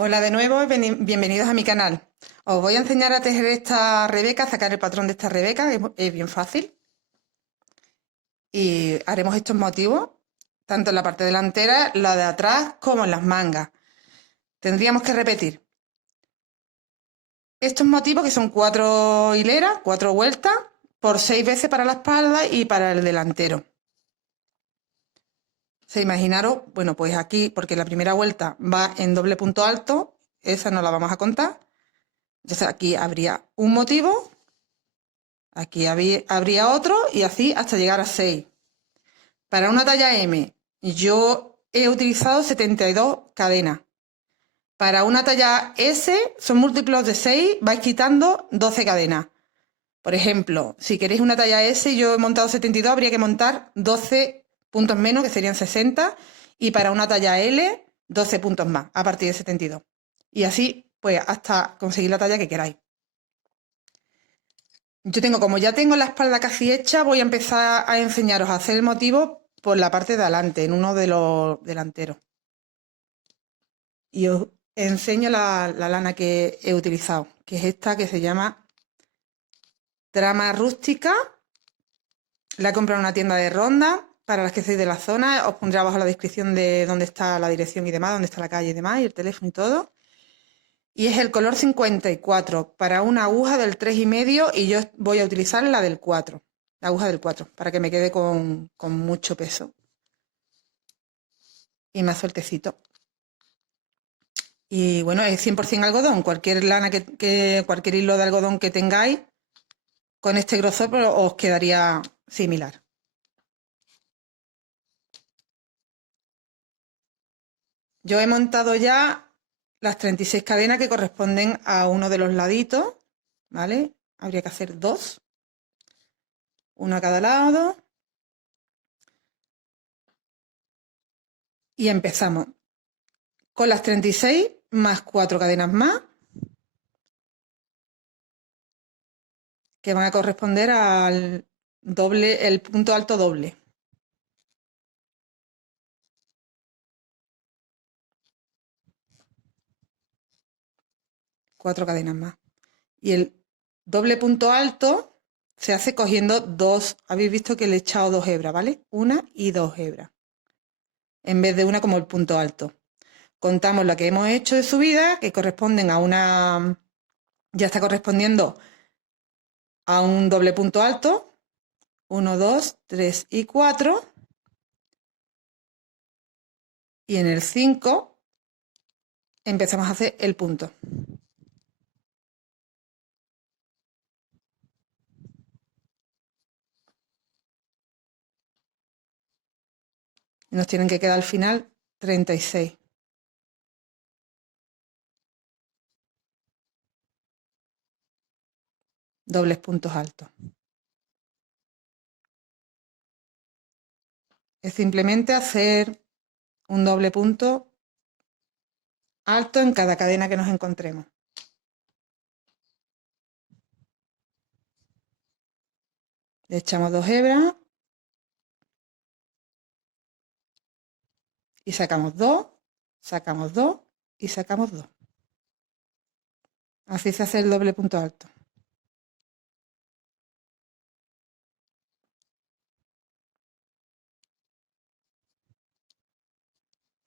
Hola de nuevo y bienvenidos a mi canal. Os voy a enseñar a tejer esta rebeca, a sacar el patrón de esta rebeca, que es bien fácil. Y haremos estos motivos, tanto en la parte delantera, la de atrás, como en las mangas. Tendríamos que repetir estos motivos, que son 4 hileras, 4 vueltas, por 6 veces para la espalda y para el delantero. Se imaginaros, bueno, pues aquí, porque la primera vuelta va en doble punto alto, esa no la vamos a contar. Entonces aquí habría un motivo. Aquí habría otro y así hasta llegar a 6. Para una talla M, yo he utilizado 72 cadenas. Para una talla S, son múltiplos de 6, vais quitando 12 cadenas. Por ejemplo, si queréis una talla S, yo he montado 72, habría que montar 12 puntos menos, que serían 60. Y para una talla L, 12 puntos más, a partir de 72. Y así, pues, hasta conseguir la talla que queráis. Como ya tengo la espalda casi hecha, voy a empezar a enseñaros a hacer el motivo por la parte de adelante, en uno de los delanteros. Y os enseño la lana que he utilizado, que es esta que se llama Trama Rústica. La he comprado en una tienda de Ronda. Para las que sois de la zona, os pondré abajo la descripción de dónde está la dirección y demás, dónde está la calle y demás, y el teléfono y todo. Y es el color 54 para una aguja del 3,5 y yo voy a utilizar la del 4, la aguja del 4, para que me quede con mucho peso y más sueltecito. Y bueno, es 100% algodón, cualquier lana cualquier hilo de algodón que tengáis, con este grosor pues, os quedaría similar. Yo he montado ya las 36 cadenas que corresponden a uno de los laditos, ¿vale? Habría que hacer 2, uno a cada lado. Y empezamos con las 36 más 4 cadenas más, que van a corresponder al doble, el punto alto doble. Cuatro cadenas más. Y el doble punto alto se hace cogiendo 2. Habéis visto que le he echado 2 hebras, ¿vale? Una y 2 hebras. En vez de una como el punto alto. Contamos lo que hemos hecho de subida, que corresponden a una... Ya está correspondiendo a un doble punto alto. 1, 2, 3 y 4. Y en el 5 empezamos a hacer el punto. Nos tienen que quedar al final 36. Dobles puntos altos. Es simplemente hacer un doble punto alto en cada cadena que nos encontremos. Le echamos 2 hebras y sacamos 2, sacamos 2 y sacamos 2. Así se hace el doble punto alto.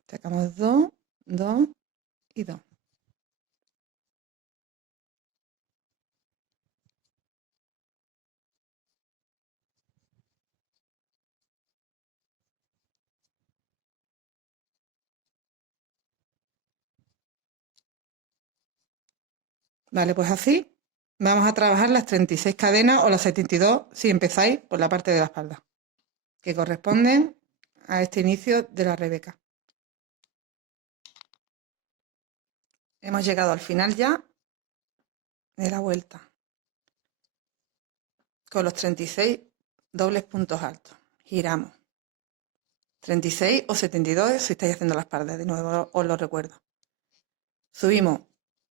Sacamos 2, 2 y 2. Vale, pues así vamos a trabajar las 36 cadenas o las 72 si empezáis por la parte de la espalda, que corresponden a este inicio de la rebeca. Hemos llegado al final ya de la vuelta con los 36 dobles puntos altos. Giramos 36 o 72 si estáis haciendo la espalda, de nuevo os lo recuerdo. Subimos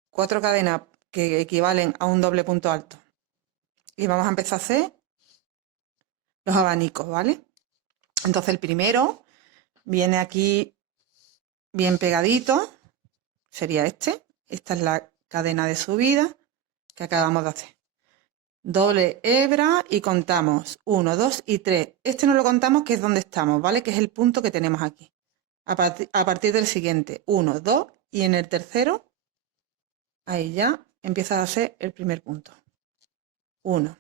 4 cadenas que equivalen a un doble punto alto y vamos a empezar a hacer los abanicos, ¿vale? Entonces el primero viene aquí bien pegadito, sería este. Esta es la cadena de subida que acabamos de hacer. Doble hebra y contamos 1, 2 y 3. Este no lo contamos, que es donde estamos, ¿vale? Que es el punto que tenemos aquí. A partir del siguiente, 1, 2 y en el tercero, ahí ya empieza a hacer el primer punto. 1,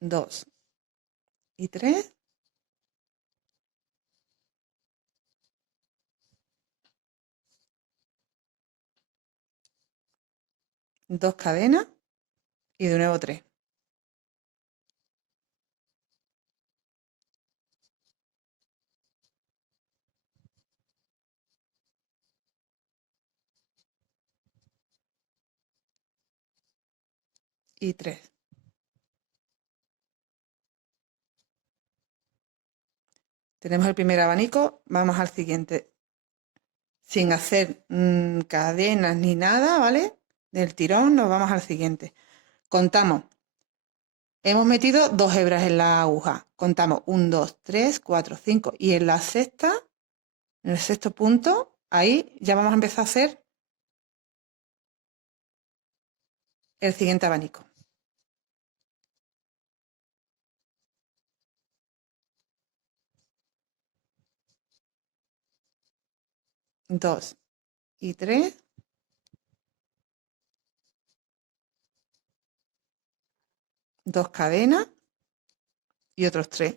2 y 3. Dos cadenas y de nuevo 3. Y 3. Tenemos el primer abanico, vamos al siguiente. Sin hacer cadenas ni nada, ¿vale? Del tirón nos vamos al siguiente. Contamos. Hemos metido 2 hebras en la aguja. Contamos 1, 2, 3, 4, 5. Y en la sexta, en el sexto punto, ahí ya vamos a empezar a hacer el siguiente abanico. 2 y 3. 2 cadenas y otros 3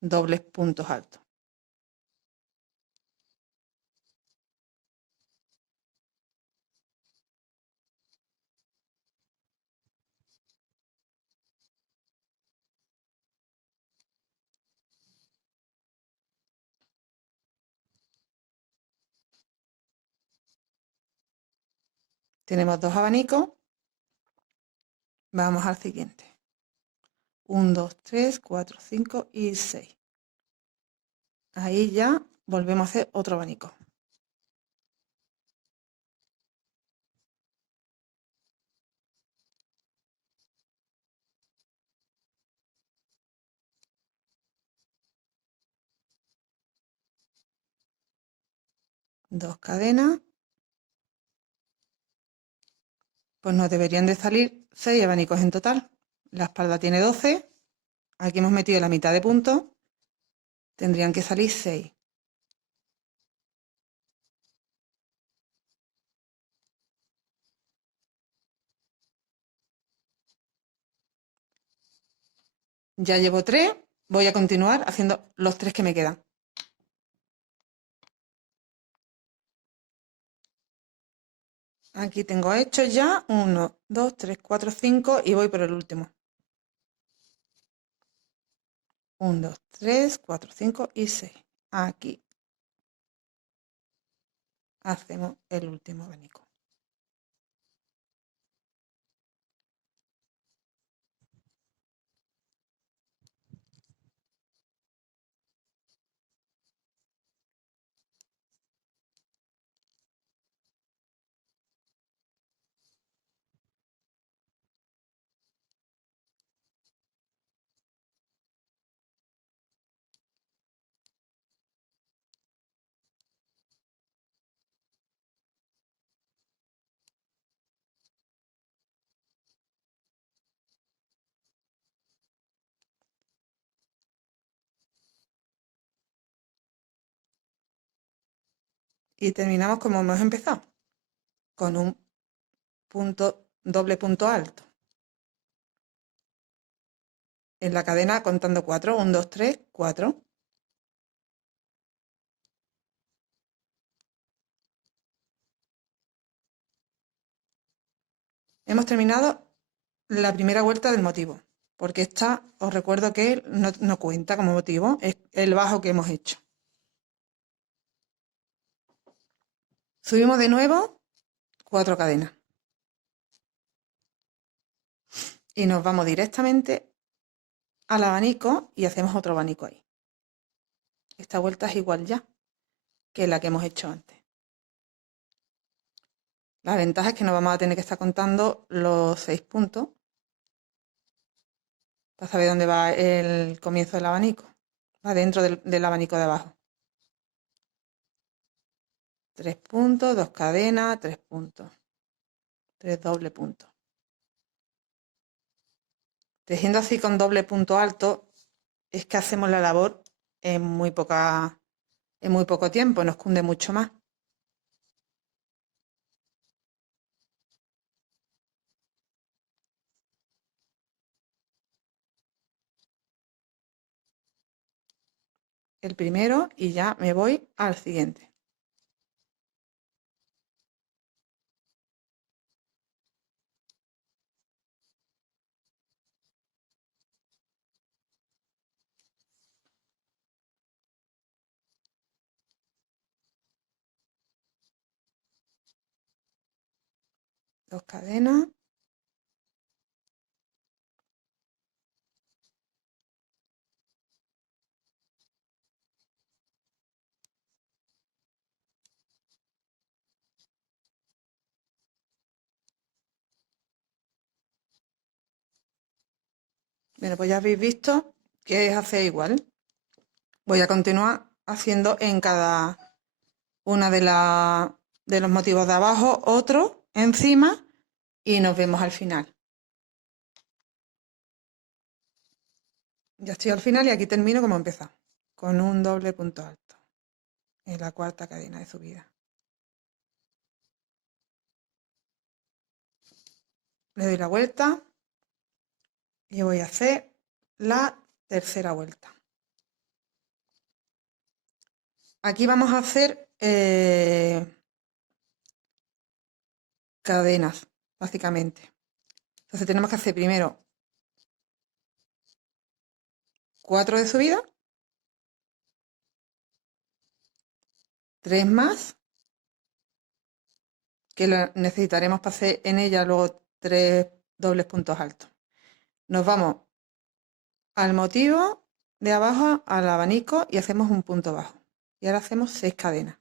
dobles puntos altos. Tenemos 2 abanicos. Vamos al siguiente. 1, 2, 3, 4, 5 y 6. Ahí ya volvemos a hacer otro abanico. Dos cadenas. Pues nos deberían de salir 6 abanicos en total. La espalda tiene 12. Aquí hemos metido la mitad de puntos. Tendrían que salir 6. Ya llevo 3. Voy a continuar haciendo los 3 que me quedan. Aquí tengo hechos ya 1, 2, 3, 4, 5 y voy por el último. 1, 2, 3, 4, 5 y 6. Aquí hacemos el último abanico. Y terminamos como hemos empezado, con un doble punto alto. En la cadena contando 4, 1, 2, 3, 4. Hemos terminado la primera vuelta del motivo, porque esta os recuerdo que no cuenta como motivo, es el bajo que hemos hecho. Subimos de nuevo 4 cadenas y nos vamos directamente al abanico y hacemos otro abanico ahí. Esta vuelta es igual ya que la que hemos hecho antes. La ventaja es que no vamos a tener que estar contando los 6 puntos para saber dónde va el comienzo del abanico. va dentro del abanico de abajo. 3 puntos, 2 cadenas, 3 puntos, 3 doble puntos. Tejiendo así con doble punto alto es que hacemos la labor en muy poco tiempo, nos cunde mucho más. El primero y ya me voy al siguiente. Dos cadenas. Bueno, pues ya habéis visto que es hacer igual. Voy a continuar haciendo en cada una de los motivos de abajo otro encima y nos vemos al final. Ya estoy al final y aquí termino como he empezado, con un doble punto alto en la cuarta cadena de subida. Le doy la vuelta y voy a hacer la tercera vuelta. Aquí vamos a hacer cadenas, básicamente. Entonces tenemos que hacer primero 4 de subida, 3 más, que necesitaremos para hacer en ella luego 3 dobles puntos altos. Nos vamos al motivo de abajo, al abanico y hacemos un punto bajo. Y ahora hacemos 6 cadenas.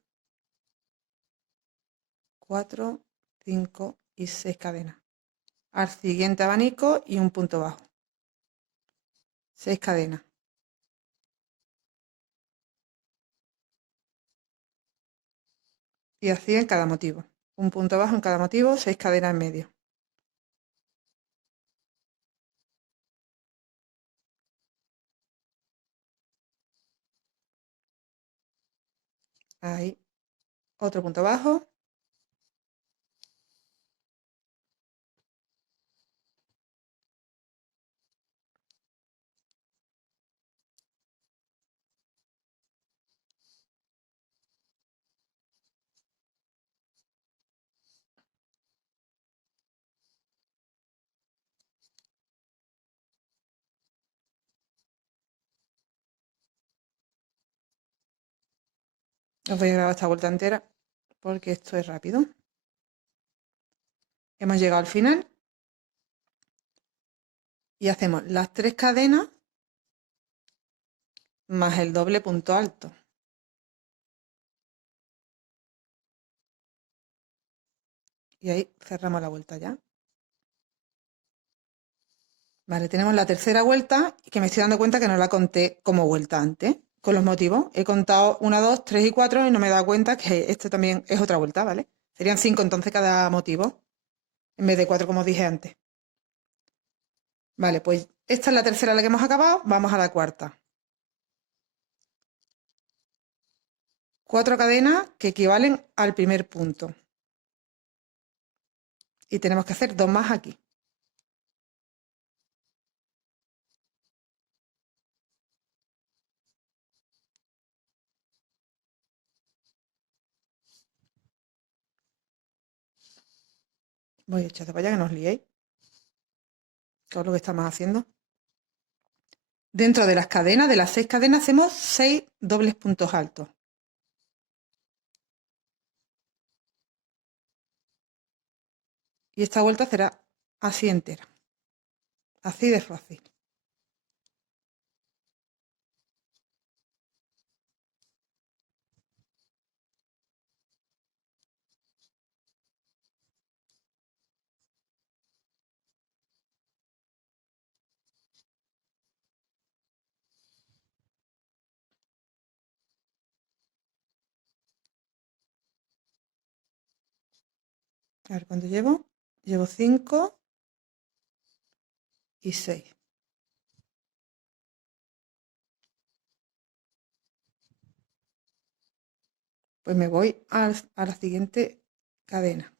4, 5 y 6 cadenas. Al siguiente abanico y un punto bajo. 6 cadenas. Y así en cada motivo. Un punto bajo en cada motivo, 6 cadenas en medio. Ahí. Otro punto bajo. Os voy a grabar esta vuelta entera porque esto es rápido. Hemos llegado al final y hacemos las 3 cadenas más el doble punto alto. Y ahí cerramos la vuelta ya. Vale, tenemos la tercera vuelta y que me estoy dando cuenta que no la conté como vuelta antes, con los motivos. He contado 1, 2, 3 y 4 y no me he dado cuenta que esto también es otra vuelta, ¿vale? Serían 5 entonces cada motivo, en vez de 4 como os dije antes. Vale, pues esta es la tercera la que hemos acabado, vamos a la cuarta. 4 cadenas que equivalen al primer punto. Y tenemos que hacer 2 más aquí. Voy a echar para allá que no os liéis. Que es lo que estamos haciendo. Dentro de las cadenas, de las 6 cadenas, hacemos 6 dobles puntos altos. Y esta vuelta será así entera. Así de fácil. A ver cuánto llevo. Llevo 5 y 6. Pues me voy a la siguiente cadena.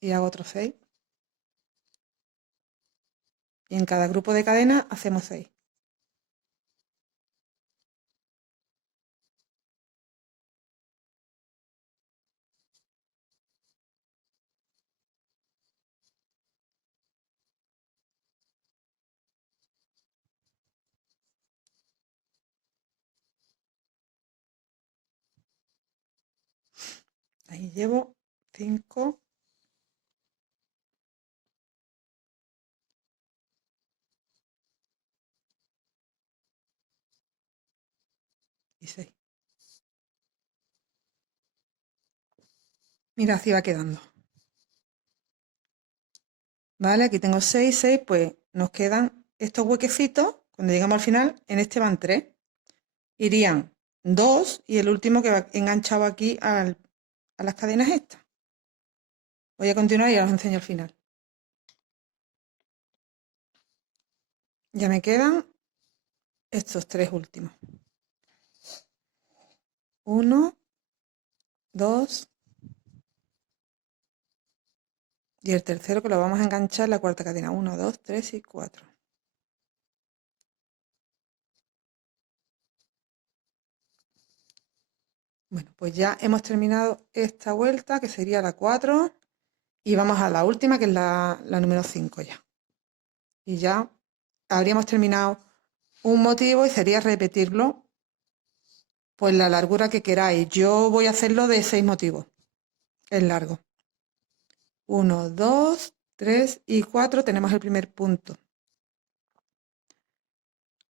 Y hago otros 6. Y en cada grupo de cadenas hacemos 6. Ahí llevo 5 y 6. Mira, así va quedando. Vale, aquí tengo 6, 6, pues nos quedan estos huequecitos. Cuando llegamos al final, en este van 3. Irían 2 y el último que va enganchado aquí a las cadenas estas. Voy a continuar y os enseño al final. Ya me quedan estos 3 últimos. 1, 2 y el tercero que lo vamos a enganchar en la cuarta cadena. 1, 2, 3 y 4. Bueno, pues ya hemos terminado esta vuelta, que sería la 4, y vamos a la última, que es la número 5 ya. Y ya habríamos terminado un motivo y sería repetirlo pues la largura que queráis. Yo voy a hacerlo de 6 motivos. Es largo. 1, 2, 3 y 4 tenemos el primer punto.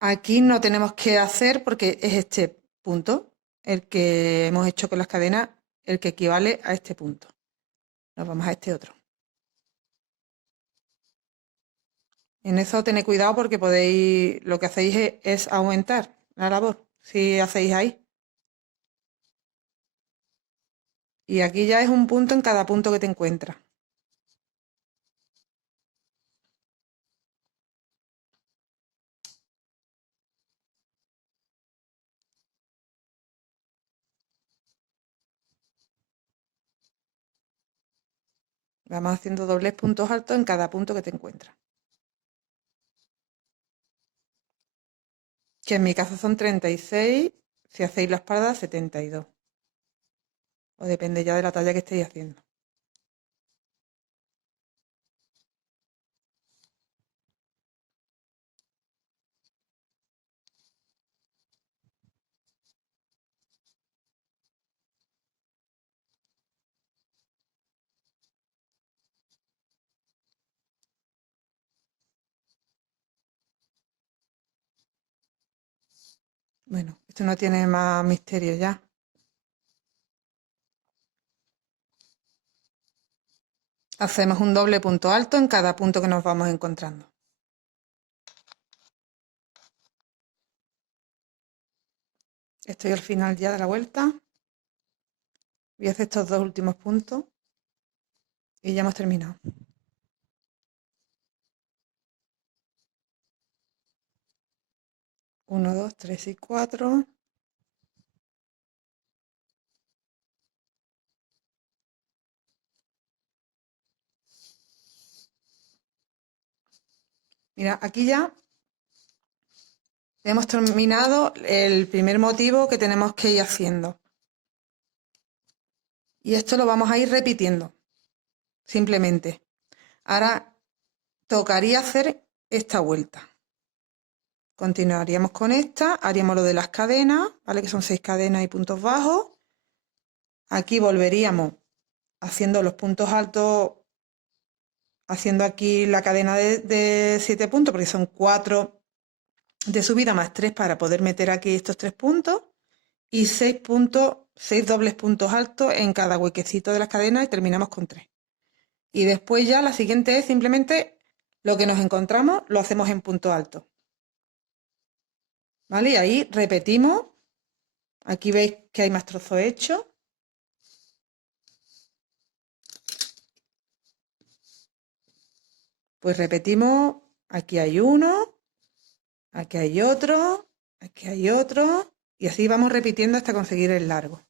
Aquí no tenemos que hacer porque es este punto el que hemos hecho con las cadenas, el que equivale a este punto. Nos vamos a este otro. En eso tened cuidado porque podéis, lo que hacéis es aumentar la labor, si hacéis ahí. Y aquí ya es un punto en cada punto que te encuentras. Vamos haciendo dobles puntos altos en cada punto que te encuentras. Que en mi caso son 36, si hacéis la espalda 72. O depende ya de la talla que estéis haciendo. Bueno, esto no tiene más misterio ya. Hacemos un doble punto alto en cada punto que nos vamos encontrando. Estoy al final ya de la vuelta. Voy a hacer estos 2 últimos puntos y ya hemos terminado. 1, 2, 3 y 4. Mira, aquí ya hemos terminado el primer motivo que tenemos que ir haciendo. Y esto lo vamos a ir repitiendo, simplemente. Ahora tocaría hacer esta vuelta. Continuaríamos con esta, haríamos lo de las cadenas, ¿vale? Que son 6 cadenas y puntos bajos. Aquí volveríamos haciendo los puntos altos, haciendo aquí la cadena de 7 puntos, porque son 4 de subida más 3 para poder meter aquí estos 3 puntos. Y 6 puntos, 6 dobles puntos altos en cada huequecito de las cadenas y terminamos con 3. Y después ya la siguiente es simplemente lo que nos encontramos, lo hacemos en punto alto. ¿vale? Y ahí repetimos. Aquí veis que hay más trozos hechos. Pues repetimos, aquí hay uno, aquí hay otro, aquí hay otro, y así vamos repitiendo hasta conseguir el largo.